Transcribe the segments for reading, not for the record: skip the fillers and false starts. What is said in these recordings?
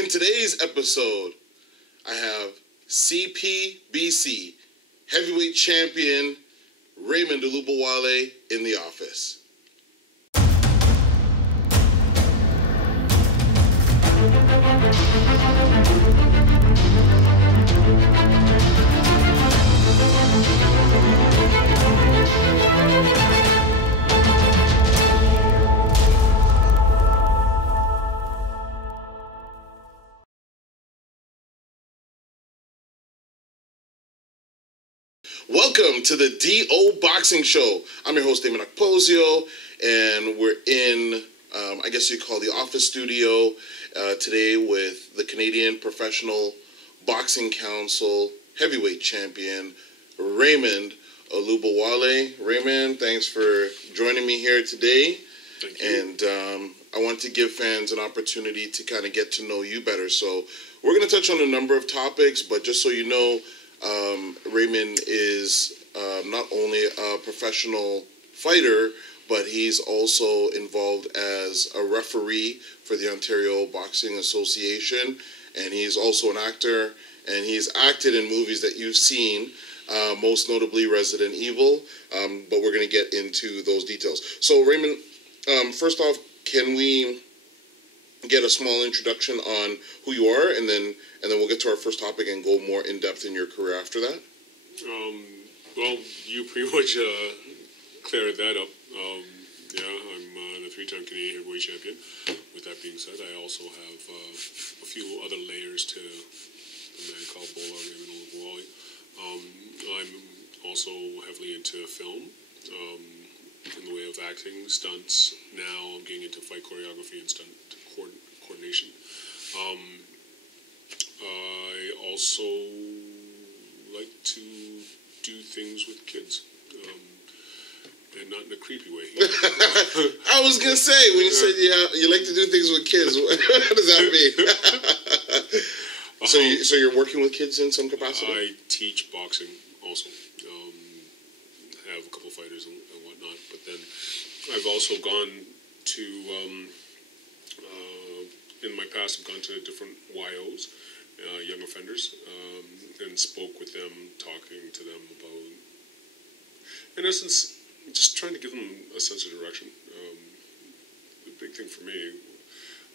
In today's episode, I have CPBF heavyweight champion Raymond Olubowale in the office. Welcome to the DO Boxing Show. I'm your host, Dameon Okposio, and we're in, I guess you'd call the office studio today with the Canadian Professional Boxing Council heavyweight champion, Raymond Olubowale. Raymond, thanks for joining me here today. Thank you. And I want to give fans an opportunity to kind of get to know you better. So we're going to touch on a number of topics, but just so you know, Raymond is not only a professional fighter, but he's also involved as a referee for the Ontario Boxing Association, and he's also an actor, and he's acted in movies that you've seen, most notably Resident Evil, but we're going to get into those details. So Raymond, first off, can we get a small introduction on who you are, and then we'll get to our first topic and go more in depth in your career after that? Well, you pretty much cleared that up. I'm the three-time Canadian heavyweight champion. With that being said, I also have a few other layers to the man called Raymond Olubowale. I'm also heavily into film, in the way of acting, stunts. Now I'm getting into fight choreography and stunt coordination. I also like to do things with kids, and not in a creepy way. I was gonna say, when you said you like to do things with kids, what does that mean? So you're working with kids in some capacity? I teach boxing also. Have a couple fighters and whatnot, but then I've also gone to in my past, I've gone to different YOs, young offenders, and spoke with them, talking to them about, in essence, just trying to give them a sense of direction. The big thing for me,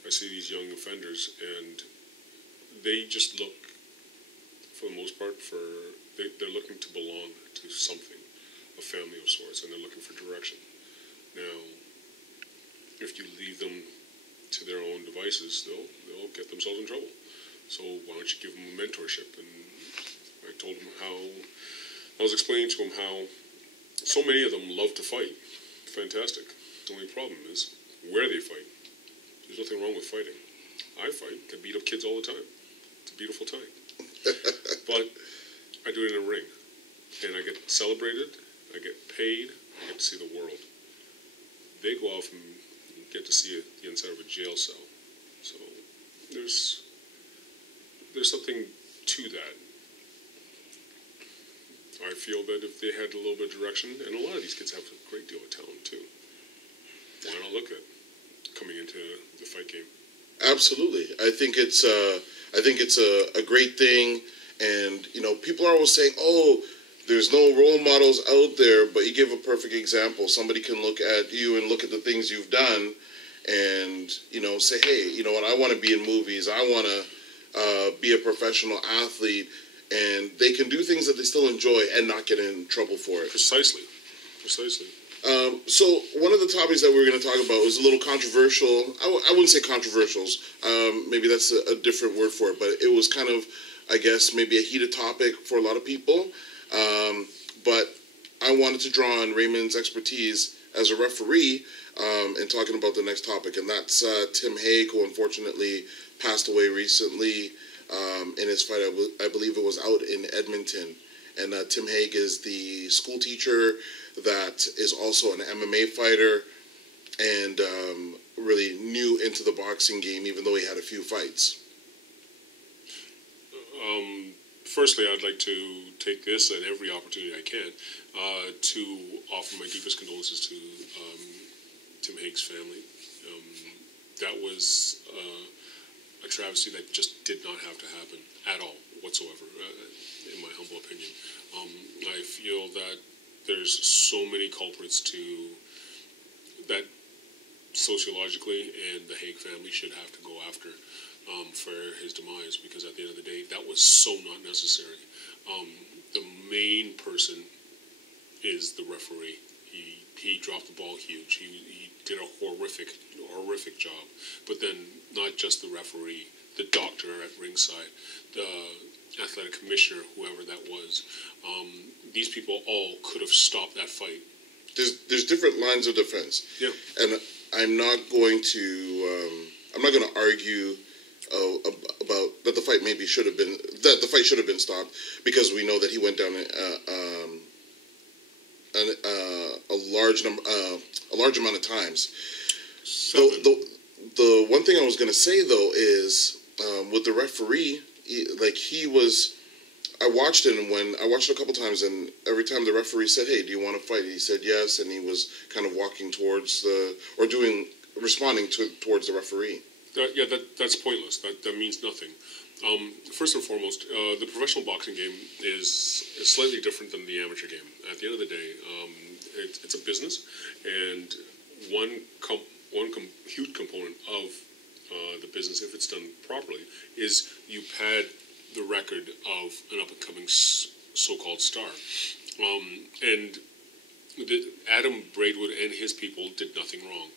I see these young offenders, and they just look, for the most part, they're looking to belong to something, a family of sorts, and they're looking for direction. Now, if you leave them to their own devices, they'll get themselves in trouble. So why don't you give them a mentorship? And I told them I was explaining to them how so many of them love to fight. Fantastic. The only problem is where they fight. There's nothing wrong with fighting. I fight. I beat up kids all the time. It's a beautiful time. But I do it in a ring. And I get celebrated. I get paid. I get to see the world. They go off and get to see the inside of a jail cell. So there's something to that. I feel that if they had a little bit of direction, and a lot of these kids have a great deal of talent too, why not look at coming into the fight game? Absolutely. I think it's a great thing, and people are always saying, "Oh, there's no role models out there," but you give a perfect example. Somebody can look at you and look at the things you've done and, say, hey, you know what, I want to be in movies. I want to be a professional athlete. And they can do things that they still enjoy and not get in trouble for it. Precisely. So one of the topics that we were going to talk about was a little controversial. I wouldn't say controversials. Maybe that's a different word for it. But it was kind of, I guess, maybe a heated topic for a lot of people. But I wanted to draw on Raymond's expertise as a referee in talking about the next topic. And that's Tim Hague, who unfortunately passed away recently in his fight. I believe it was out in Edmonton. And Tim Hague is the school teacher that is also an MMA fighter and really new into the boxing game, even though he had a few fights. Firstly, I'd like to take this and every opportunity I can to offer my deepest condolences to Tim Hague's family. That was a travesty that just did not have to happen at all, whatsoever, in my humble opinion. I feel that there's so many culprits that sociologically and the Hague family should have to go after for his demise, because at the end of the day, that was so not necessary. The main person is the referee. He dropped the ball huge. He did a horrific job. But then not just the referee, the doctor at ringside, the athletic commissioner, whoever that was. These people all could have stopped that fight. There's different lines of defense. Yeah. And I'm not going to argue about that the fight should have been stopped, because we know that he went down a large amount of times. The one thing I was going to say though is with the referee, I watched it, and when I watched it a couple times, and every time the referee said, "Hey, do you want to fight?" he said yes, and he was kind of walking towards responding towards the referee. That's pointless. That means nothing. First and foremost, the professional boxing game is slightly different than the amateur game. At the end of the day, it's a business, and one huge component of the business, if it's done properly, is you pad the record of an up-and-coming so-called star. And Adam Braidwood and his people did nothing wrong.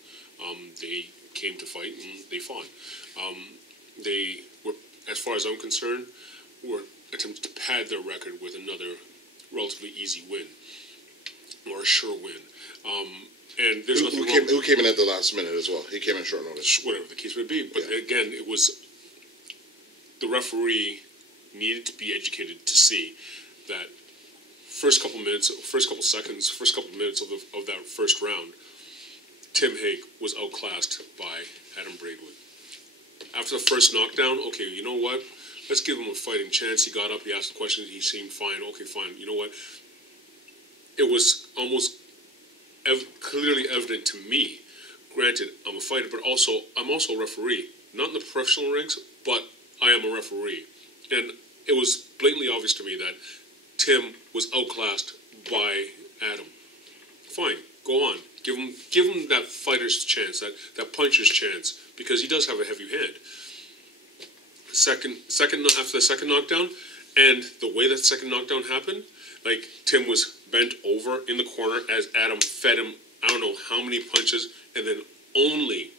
They came to fight, and they fought. They were, as far as I'm concerned, were attempting to pad their record with another relatively easy win, or a sure win. And there's nothing wrong. Who came in at the last minute as well? He came in short notice. Whatever the case may be. But again, it was the referee needed to be educated to see that first couple minutes of that first round, Tim Hague was outclassed by Adam Braidwood. After the first knockdown, okay, you know what? Let's give him a fighting chance. He got up, he asked the questions, he seemed fine. Okay, fine. You know what? It was almost clearly evident to me. Granted, I'm a fighter, but I'm also a referee. Not in the professional ranks, but I am a referee. And it was blatantly obvious to me that Tim was outclassed by Adam. Fine, go on. Give him that fighter's chance, that puncher's chance, because he does have a heavy hand. After the second knockdown, and the way that second knockdown happened, like Tim was bent over in the corner as Adam fed him I don't know how many punches, and then only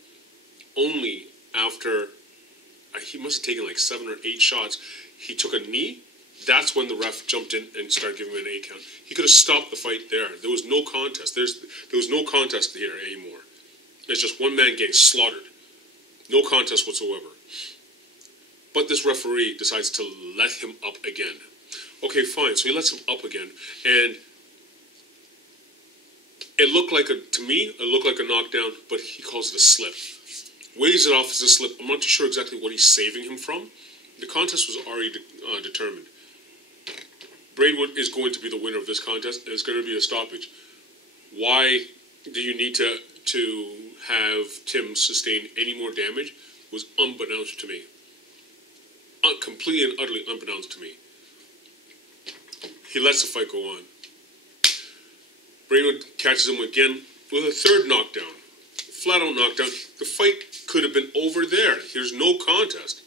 after he must have taken like 7 or 8 shots, he took a knee. That's when the ref jumped in and started giving him an 8 count. He could have stopped the fight there. There was no contest. There was no contest here anymore. It's just one man getting slaughtered. No contest whatsoever. But this referee decides to let him up again. Okay, fine. So he lets him up again, and it looked like a knockdown, but he calls it a slip. Waves it off as a slip. I'm not too sure exactly what he's saving him from. The contest was already determined. Braidwood is going to be the winner of this contest, and it's going to be a stoppage. Why do you need to have Tim sustain any more damage was unbeknownst to me. Completely and utterly unbeknownst to me. He lets the fight go on. Braidwood catches him again with a third knockdown. Flat-out knockdown. The fight could have been over there. There's no contest.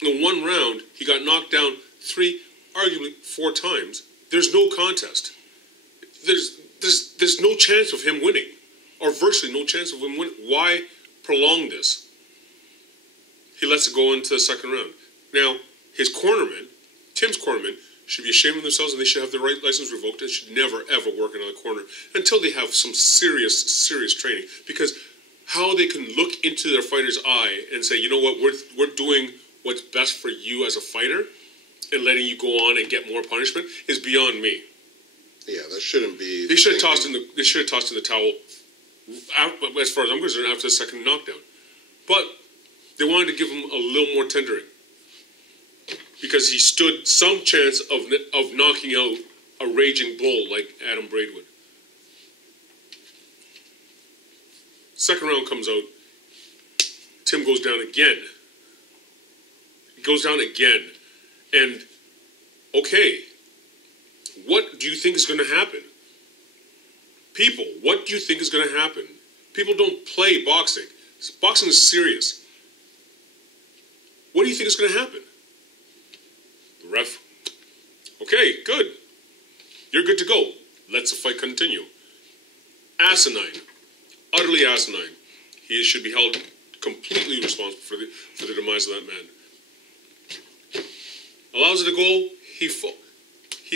In one round, he got knocked down 3, arguably 4 times. There's no contest. There's no chance of him winning, or virtually no chance of him winning. Why prolong this? He lets it go into the second round. Now, his cornerman, Tim's cornerman, should be ashamed of themselves, and they should have their license revoked and should never, ever work another corner until they have some serious training. Because how they can look into their fighter's eye and say, you know what, we're doing what's best for you as a fighter and letting you go on and get more punishment is beyond me. Yeah, that shouldn't be. They should have tossed in the towel. As far as I'm concerned, after the second knockdown, but they wanted to give him a little more tendering because he stood some chance of knocking out a raging bull like Adam Braidwood. Second round comes out. Tim goes down again. goes down again. And, okay, what do you think is going to happen? People, what do you think is going to happen? People don't play boxing. Boxing is serious. What do you think is going to happen? The ref, okay, good. You're good to go. Let the fight continue. Asinine. Utterly asinine. He should be held completely responsible for the demise of that man. Allows it to go. He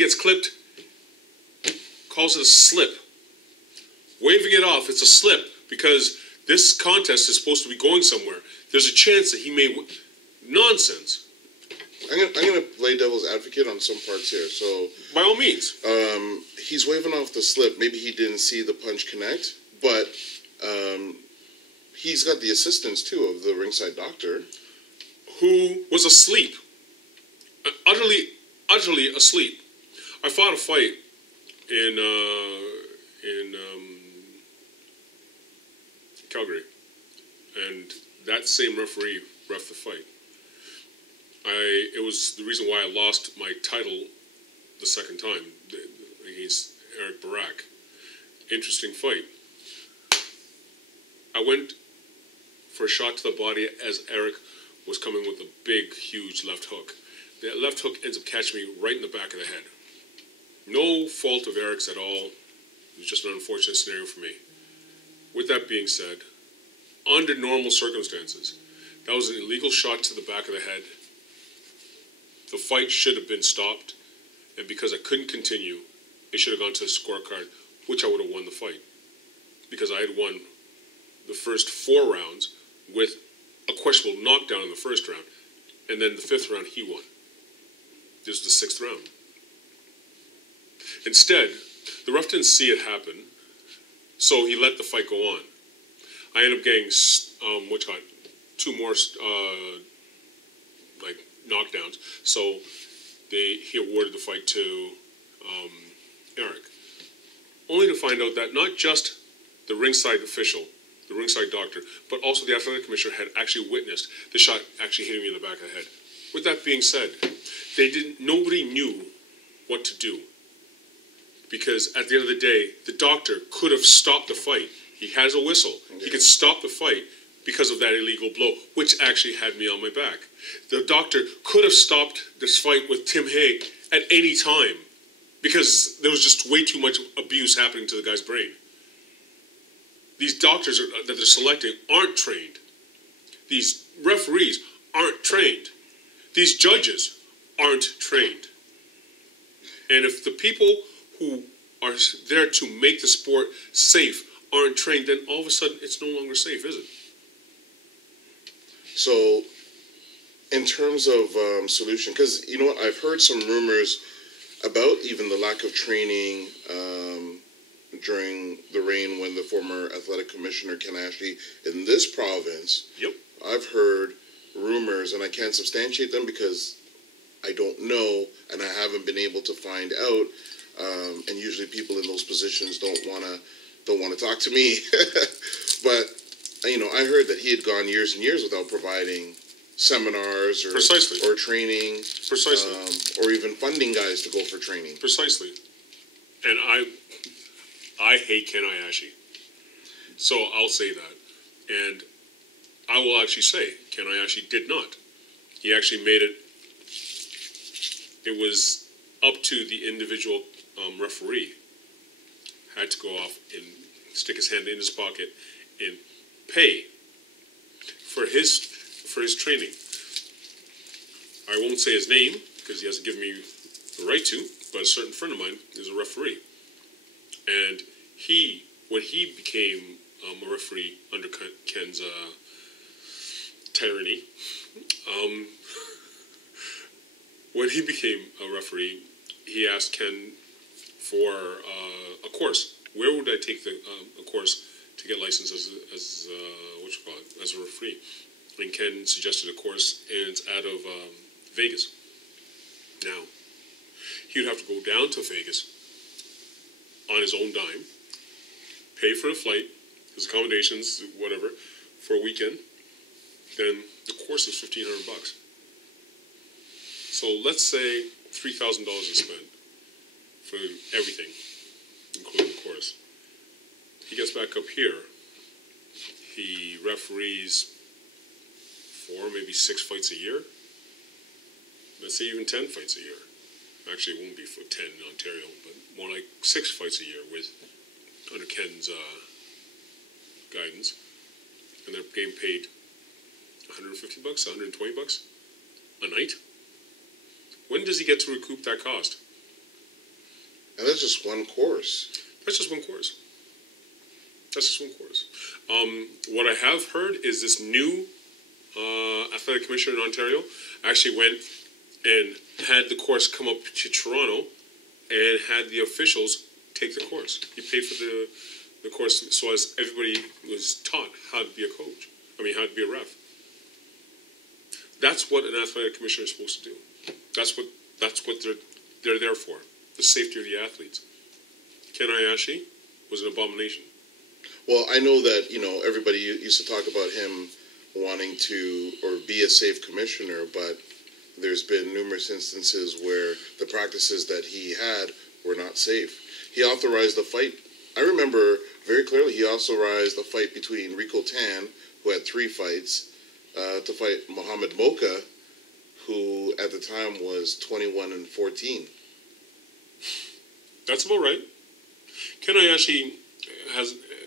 gets clipped. Calls it a slip. Waving it off, it's a slip because this contest is supposed to be going somewhere. There's a chance that he may... Nonsense. I'm gonna play devil's advocate on some parts here. So by all means, he's waving off the slip. Maybe he didn't see the punch connect, but he's got the assistance too of the ringside doctor, who was asleep, utterly asleep. I fought a fight in Calgary, and that same referee ref the fight. It was the reason why I lost my title the second time against Eric Barak. Interesting fight. I went for a shot to the body as Eric was coming with a big, huge left hook. That left hook ends up catching me right in the back of the head. No fault of Eric's at all. It was just an unfortunate scenario for me. With that being said, under normal circumstances, that was an illegal shot to the back of the head. The fight should have been stopped, and because I couldn't continue, it should have gone to the scorecard, which I would have won the fight. Because I had won the first 4 rounds with a questionable knockdown in the first round, and then the 5th round he won. This was the 6th round. Instead, the ref didn't see it happen, so he let the fight go on. I ended up getting 2 more knockdowns. So he awarded the fight to Eric. Only to find out that not just the ringside official, the ringside doctor, but also the athletic commissioner had actually witnessed the shot actually hitting me in the back of the head. With that being said, nobody knew what to do. Because at the end of the day, the doctor could have stopped the fight. He has a whistle. He could stop the fight because of that illegal blow, which actually had me on my back. The doctor could have stopped this fight with Tim Hay at any time because there was just way too much abuse happening to the guy's brain. These doctors that they're selecting aren't trained. These referees aren't trained. These judges aren't trained. And if the people who are there to make the sport safe aren't trained, then all of a sudden it's no longer safe, is it? So, in terms of solution, because you know what, I've heard some rumors about even the lack of training during the reign when the former athletic commissioner Ken Ashley in this province. Yep. I've heard rumors, and I can't substantiate them because I don't know, and I haven't been able to find out. And usually, people in those positions don't want to talk to me. But you know, I heard that he had gone years and years without providing seminars or Precisely. or training, Precisely, or even funding guys to go for training. Precisely. And I hate Ken Ayashi, so I'll say that. And I will actually say Ken Ayashi did not. He actually made it. It was up to the individual referee. Had to go off and stick his hand in his pocket and pay for his training. I won't say his name because he hasn't given me the right to, but a certain friend of mine is a referee. And when he became a referee under Ken's tyranny, when he became a referee, he asked Ken for a course. Where would I take a course to get licensed as a referee? And Ken suggested a course, and it's out of Vegas. Now, he would have to go down to Vegas on his own dime, pay for the flight, his accommodations, whatever, for a weekend. Then the course is $1,500. So let's say $3,000 is spent for everything, including the course. He gets back up here. He referees 4, maybe 6 fights a year. Let's say even 10 fights a year. Actually, it won't be for 10 in Ontario, but more like 6 fights a year with under Ken's guidance. And they're getting paid $150, $120 a night. When does he get to recoup that cost? And that's just one course. That's just one course. That's just one course. What I have heard is this new athletic commissioner in Ontario actually went and had the course come up to Toronto and had the officials take the course. He paid for the course so as everybody was taught how to be a coach. How to be a ref. That's what an athletic commissioner is supposed to do. That's what they're there for. The safety of the athletes. Ken Ayashi was an abomination. Well, I know that, everybody used to talk about him wanting to or be a safe commissioner, but there's been numerous instances where the practices that he had were not safe. He authorized a fight. I remember very clearly he authorized a fight between Rico Tan, who had 3 fights, to fight Mohamed Mocha, who at the time was 21-14. That's about right. Ken Ayashi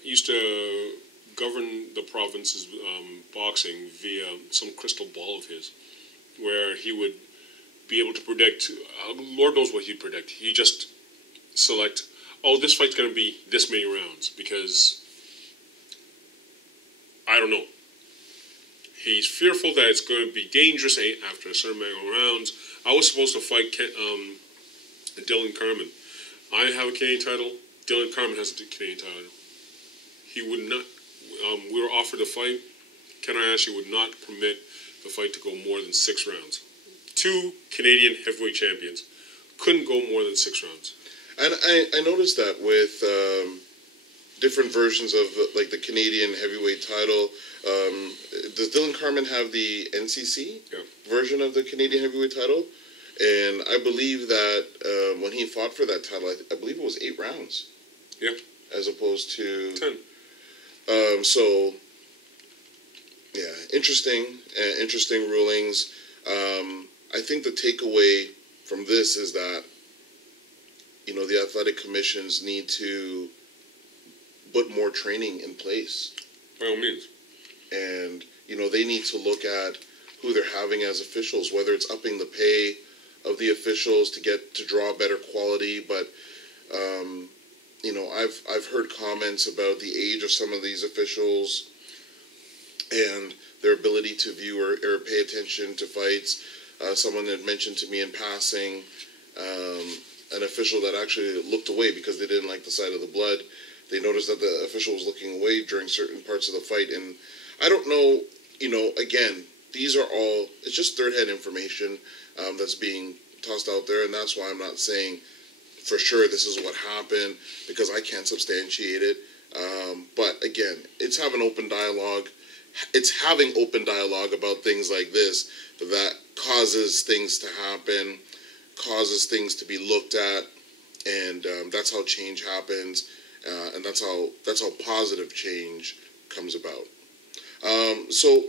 used to govern the province's boxing via some crystal ball of his, where he would be able to predict, Lord knows what he'd predict. He'd just select, this fight's going to be this many rounds, because, I don't know. He's fearful that it's going to be dangerous after a certain amount of rounds. I was supposed to fight Dylan Carmen. I have a Canadian title. Dylan Carmen has a Canadian title. He would not. We were offered a fight. Ken Ayashi would not permit the fight to go more than 6 rounds. 2 Canadian heavyweight champions couldn't go more than 6 rounds. And I noticed that with different versions of the Canadian heavyweight title. Does Dylan Carmen have the NCC version of the Canadian heavyweight title? And I believe that when he fought for that title, I believe it was 8 rounds. Yeah. As opposed to 10. Interesting rulings. I think the takeaway from this is that, the athletic commissions need to put more training in place. By all means. And, they need to look at who they're having as officials, whether it's upping the pay of the officials to draw better quality. But, I've heard comments about the age of some of these officials and their ability to view or pay attention to fights. Someone had mentioned to me in passing an official that actually looked away because they didn't like the sight of the blood. They noticed that the official was looking away during certain parts of the fight. And I don't know, again, these are all, it's just third-hand information that's being tossed out there. And that's why I'm not saying for sure this is what happened, because I can't substantiate it. But again, it's having open dialogue. It's having open dialogue about things like this that causes things to happen, causes things to be looked at, and that's how change happens, and that's how positive change comes about. So,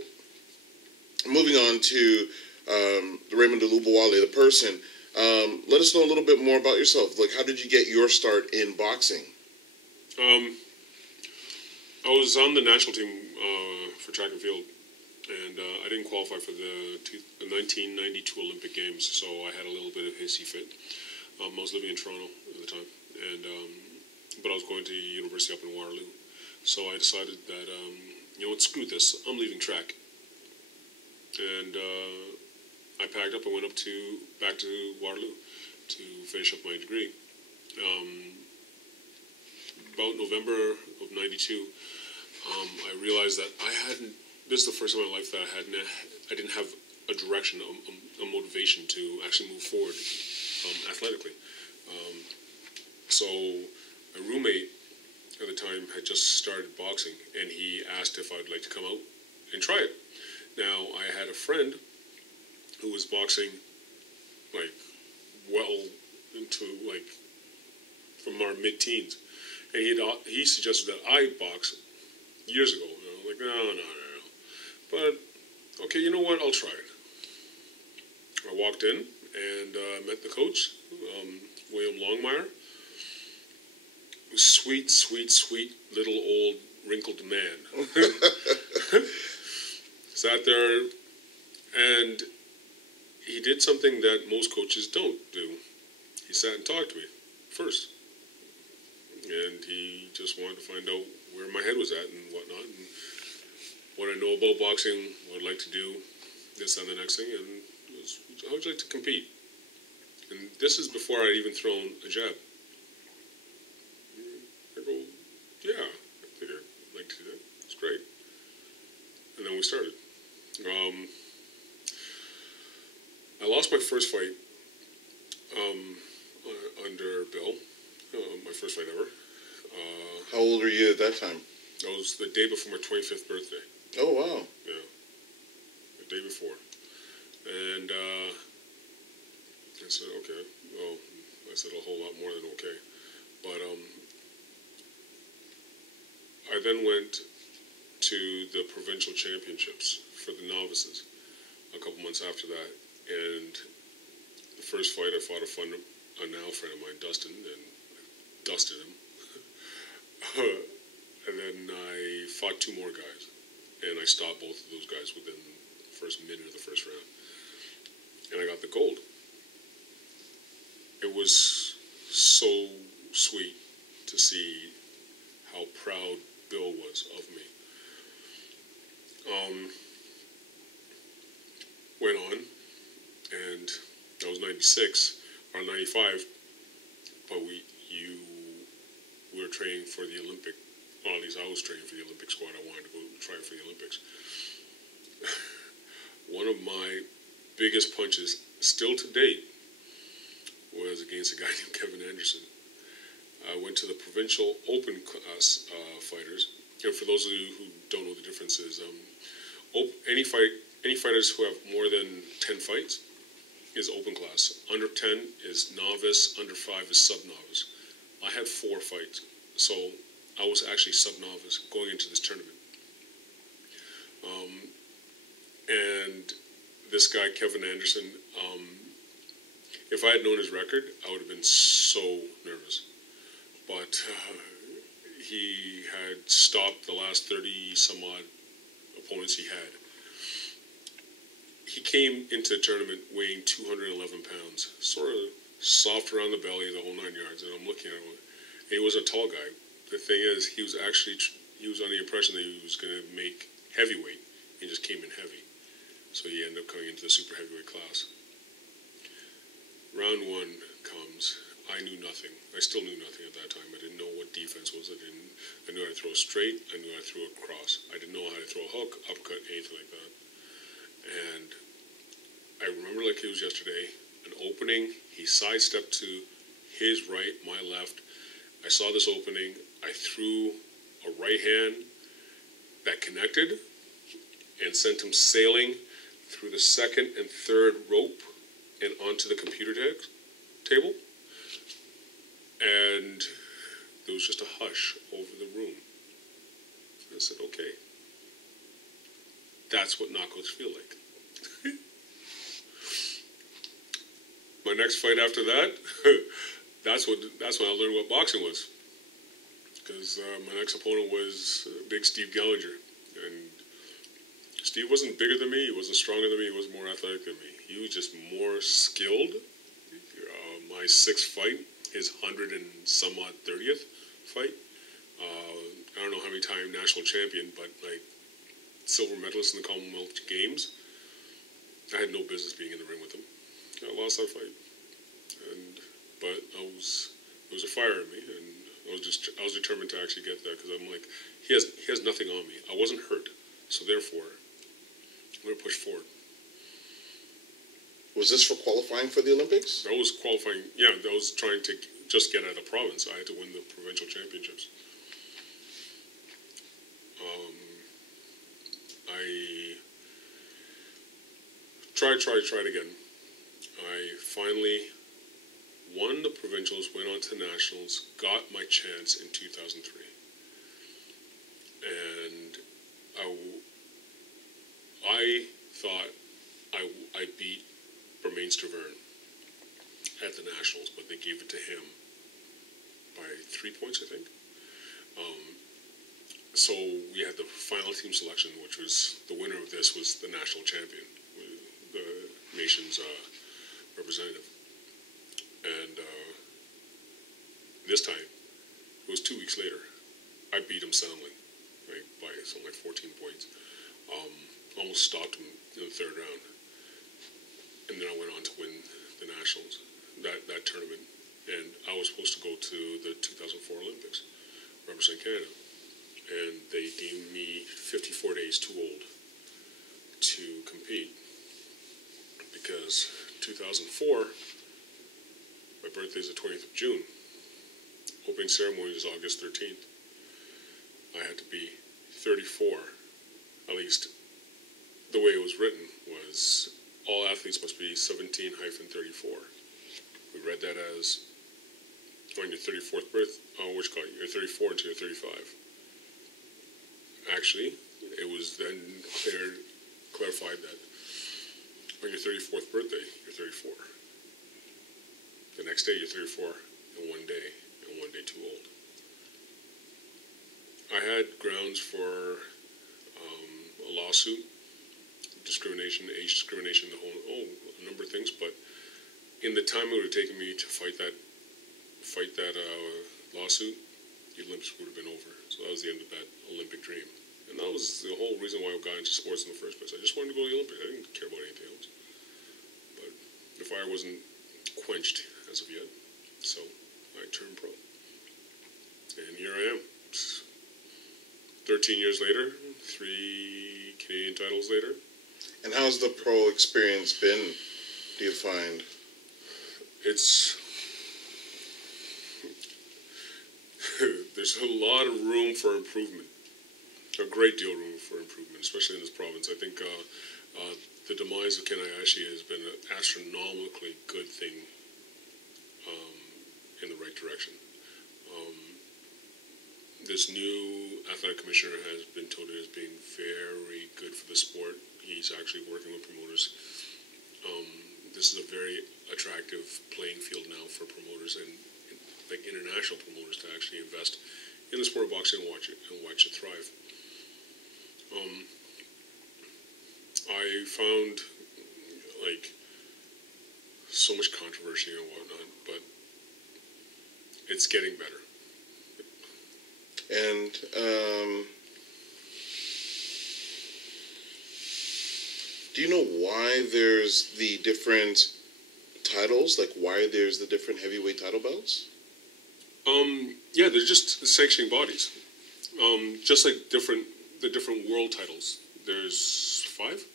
moving on to Raymond Olubowale, the person. Let us know a little bit more about yourself. How did you get your start in boxing? I was on the national team for track and field, and I didn't qualify for the 1992 Olympic Games, so I had a little bit of hissy fit. I was living in Toronto at the time, and but I was going to university up in Waterloo, so I decided that screw this, I'm leaving track, and I packed up and went back to Waterloo to finish up my degree. About November of '92, I realized that this is the first time in my life that I didn't have a direction, a motivation to actually move forward athletically. So my roommate at the time had just started boxing, and he asked if I'd like to come out and try it. Now, I had a friend who was boxing like well into like from our mid-teens, and he suggested that I box years ago. And I was like, no. But okay, you know what? I'll try it. I walked in and met the coach, William Longmire. Sweet little old wrinkled man. Sat there, and he did something that most coaches don't do. He sat and talked to me first. And he just wanted to find out where my head was at and whatnot, and what I know about boxing, what I'd like to do, this and the next thing, and how would you like to compete? And this is before I'd even thrown a jab. I go, yeah, I think I'd like to do that. It's great. And then we started. I lost my first fight under Bill, my first fight ever. How old were you at that time? That was the day before my 25th birthday. Oh, wow. Yeah, the day before. And I said, okay. Well, I said a whole lot more than okay. But I then went to the provincial championships for the novices a couple months after that. And the first fight I fought a now friend of mine, Dustin, and I dusted him. And then I fought two more guys, and I stopped both of those guys within the first minute of the first round. And I got the gold. It was so sweet to see how proud Bill was of me. Went on, and that was 96 or 95, but we were training for the Olympic, or at least I was training for the Olympic squad. I wanted to go try for the Olympics. One of my biggest punches, still to date, was against a guy named Kevin Anderson. I went to the provincial open class fighters, and for those of you who don't know the differences, any fighters who have more than 10 fights is open class. Under 10 is novice, under 5 is sub-novice. I had 4 fights, so I was actually sub-novice going into this tournament. And this guy, Kevin Anderson, if I had known his record, I would have been so nervous. But he had stopped the last 30-some-odd opponents he had. He came into the tournament weighing 211 pounds, sort of soft around the belly, the whole 9 yards. And I'm looking at him, and he was a tall guy. The thing is, he was on the impression that he was going to make heavyweight. He just came in heavy. So he ended up coming into the super heavyweight class. Round 1 comes. I knew nothing. I still knew nothing at that time. I didn't know what defense was. I knew how to throw straight. I knew how to throw a cross. I didn't know how to throw a hook, uppercut, anything like that. And I remember like it was yesterday, an opening. He sidestepped to his right, my left. I saw this opening. I threw a right hand that connected and sent him sailing through the second and third rope and onto the computer table. And there was just a hush over the room. I said, okay, that's what knockouts feel like. My next fight after that, that's when I learned what boxing was. Because my next opponent was big Steve Gellinger. And Steve wasn't bigger than me, he wasn't stronger than me, he wasn't more athletic than me. He was just more skilled. My 6th fight, his 100 and some odd 30th fight. I don't know how many time national champion, but like silver medalist in the Commonwealth Games. I had no business being in the ring with him. I lost that fight, but it was a fire in me, and I was determined to actually get that, because I'm like, he has nothing on me. I wasn't hurt, so therefore I'm going to push forward. Was this for qualifying for the Olympics? That was qualifying. Yeah, that was trying to just get out of the province. I had to win the provincial championships. I tried again. I finally won the provincials, went on to nationals, got my chance in 2003. And I thought I beat Bermain Stavern at the nationals, but they gave it to him by 3 points, I think. So we had the final team selection, which was the winner of this was the national champion, the nation's representative. And this time, it was 2 weeks later, I beat him soundly, right, by something like 14 points. Almost stopped him in the third round. And then I went on to win the nationals, that tournament. And I was supposed to go to the 2004 Olympics, represent Canada. And they deemed me 54 days too old to compete. Because 2004, my birthday is the 20th of June. Opening ceremony is August 13th. I had to be 34. At least the way it was written was all athletes must be 17-34. We read that as on your 34th you're 34 until you're 35. Actually, it was then clarified that on your 34th birthday, you're 34. The next day, you're 34 in 1 day, and 1 day too old. I had grounds for a lawsuit, discrimination, age discrimination, a number of things, but in the time it would have taken me to fight that lawsuit, the Olympics would have been over. So that was the end of that Olympic dream. And that was the whole reason why I got into sports in the first place. I just wanted to go to the Olympics. I didn't care about anything else. But the fire wasn't quenched as of yet. So I turned pro. And here I am. 13 years later, 3 Canadian titles later. And how's the pro experience been, do you find? There's a lot of room for improvement. A great deal of room for improvement, especially in this province. I think the demise of Ken Ayashi has been an astronomically good thing in the right direction. This new athletic commissioner has been touted as being very good for the sport. He's actually working with promoters. This is a very attractive playing field now for promoters and like international promoters to actually invest in the sport of boxing and watch it thrive. I found like so much controversy and whatnot, but it's getting better. And do you know why there's the different titles? Like why there's the different heavyweight title belts? Yeah, they're just sanctioning bodies. Just like the different world titles. There's 5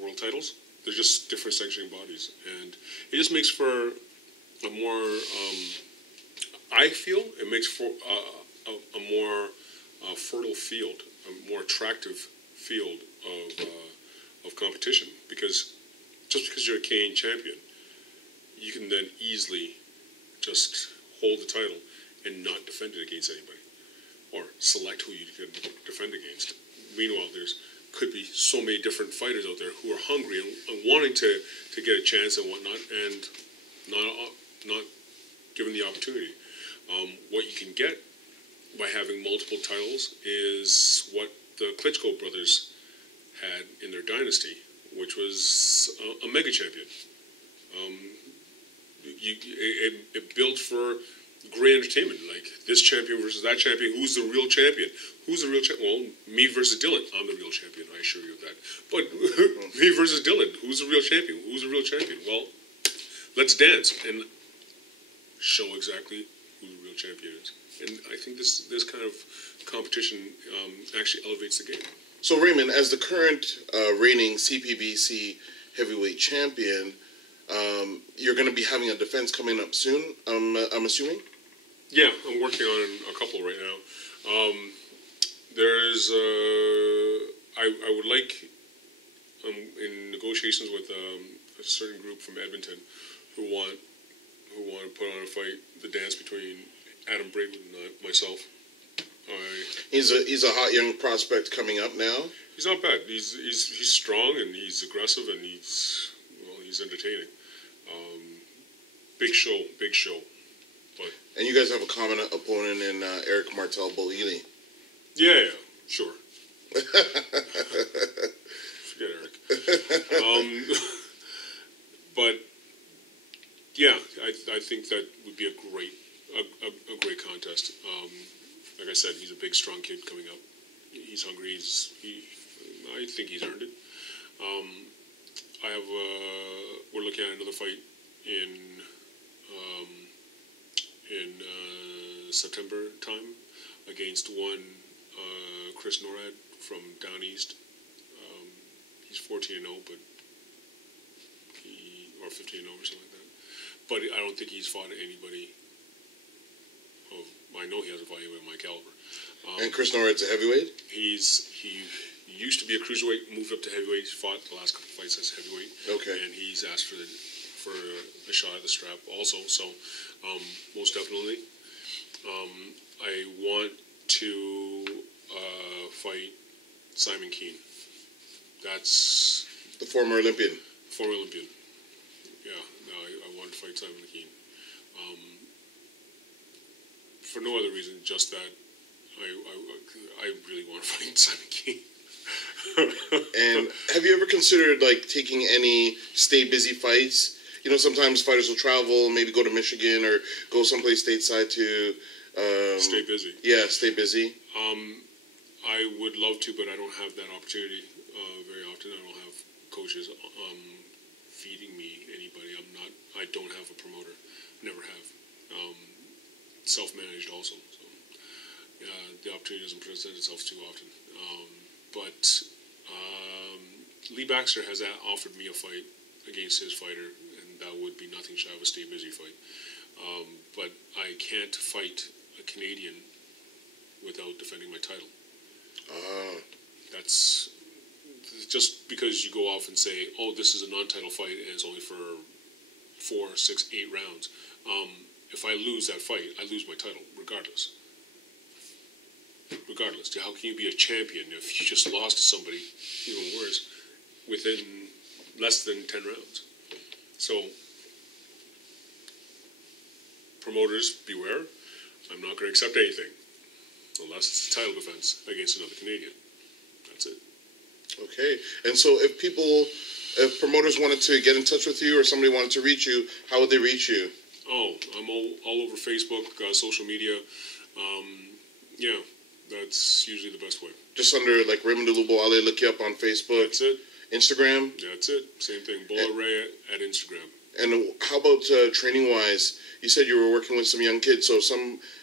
world titles. They're just different sanctioning bodies, and it just makes for a more. I feel it makes for a more fertile field, a more attractive field of competition. Because just because you're a Canadian champion, you can then easily just hold the title and not defend it against anybody, or select who you can defend against. Meanwhile, could be so many different fighters out there who are hungry and wanting to get a chance and whatnot, and not given the opportunity. What you can get by having multiple titles is what the Klitschko brothers had in their dynasty, which was a mega champion. It built for great entertainment, like this champion versus that champion. Who's the real champion? Who's the real champion? Well, me versus Dylan. I'm the real champion, I assure you of that. But me versus Dylan. Who's the real champion? Who's the real champion? Well, let's dance and show exactly who the real champion is. And I think this kind of competition actually elevates the game. So Raymond, as the current reigning CPBC heavyweight champion, you're going to be having a defense coming up soon, I'm assuming? Yeah, I'm working on a couple right now. There's, I would like, in negotiations with a certain group from Edmonton who want to put on a fight, the dance between Adam Braidwood and myself. He's a hot young prospect coming up now. He's not bad. He's strong and he's aggressive and he's entertaining. Big show. But and you guys have a common opponent in Eric Martel Bolili. Yeah, sure. Forget Eric. But yeah, I think that would be a great contest. Like I said, he's a big, strong kid coming up. He's hungry. I think he's earned it. We're looking at another fight in September time against one Chris Norad from down east. He's 14-0, but or 15-0 or something like that. But I don't think he's fought anybody. I know he hasn't fought anybody of my caliber. And Chris Norrad's a heavyweight? He used to be a cruiserweight, moved up to heavyweight, fought the last couple fights as heavyweight. Okay. And he's asked for a shot at the strap also. So most definitely, I want to fight Simon Keane. That's the former Olympian. Yeah, no, I want to fight Simon Keane. For no other reason, just that I really want to fight Simon Keane. And have you ever considered taking any stay busy fights? You know, sometimes fighters will travel, maybe go to Michigan or go someplace stateside to stay busy. Yeah, stay busy. I would love to, but I don't have that opportunity very often. I don't have coaches feeding me anybody. I don't have a promoter. Never have. Self-managed also. So the opportunity doesn't present itself too often. But Lee Baxter has offered me a fight against his fighter, and that would be nothing shy of a stay busy fight. But I can't fight a Canadian without defending my title. That's just because you go off and say, "Oh, this is a non-title fight, and it's only for 4, 6, 8 rounds." If I lose that fight, I lose my title, regardless. How can you be a champion if you just lost to somebody, even worse, within less than 10 rounds? So, promoters, beware. I'm not going to accept anything unless it's a title defense against another Canadian. That's it. Okay. And so if promoters wanted to get in touch with you or somebody wanted to reach you, how would they reach you? Oh, I'm all over Facebook, social media. Yeah, that's usually the best way. Just under Raymond Olubowale, look you up on Facebook. That's it. Instagram? That's it. Same thing. Baller Ray at Instagram. And how about training-wise? You said you were working with some young kids, so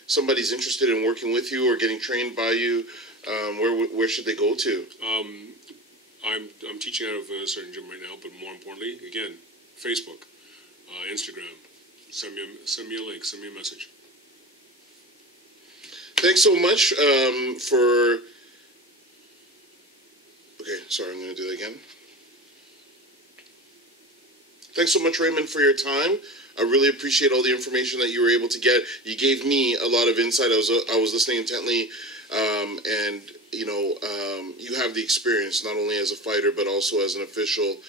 somebody's interested in working with you or getting trained by you. Where should they go to? I'm teaching out of a certain gym right now, but more importantly, again, Facebook, Instagram. Send me a link. Send me a message. Thanks so much for... Okay, sorry, I'm going to do that again. Thanks so much, Raymond, for your time. I really appreciate all the information that you were able to get. You gave me a lot of insight. I was listening intently, and you have the experience not only as a fighter but also as an official,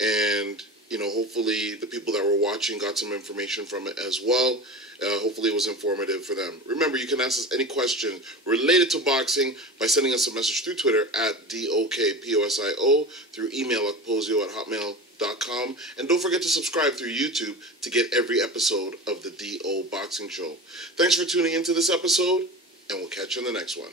and hopefully the people that were watching got some information from it as well. Hopefully it was informative for them. Remember, you can ask us any question related to boxing by sending us a message through Twitter at DOKPOSIO, through email okposio@hotmail.com, and don't forget to subscribe through YouTube to get every episode of the DO Boxing Show. Thanks for tuning into this episode, and we'll catch you in the next one.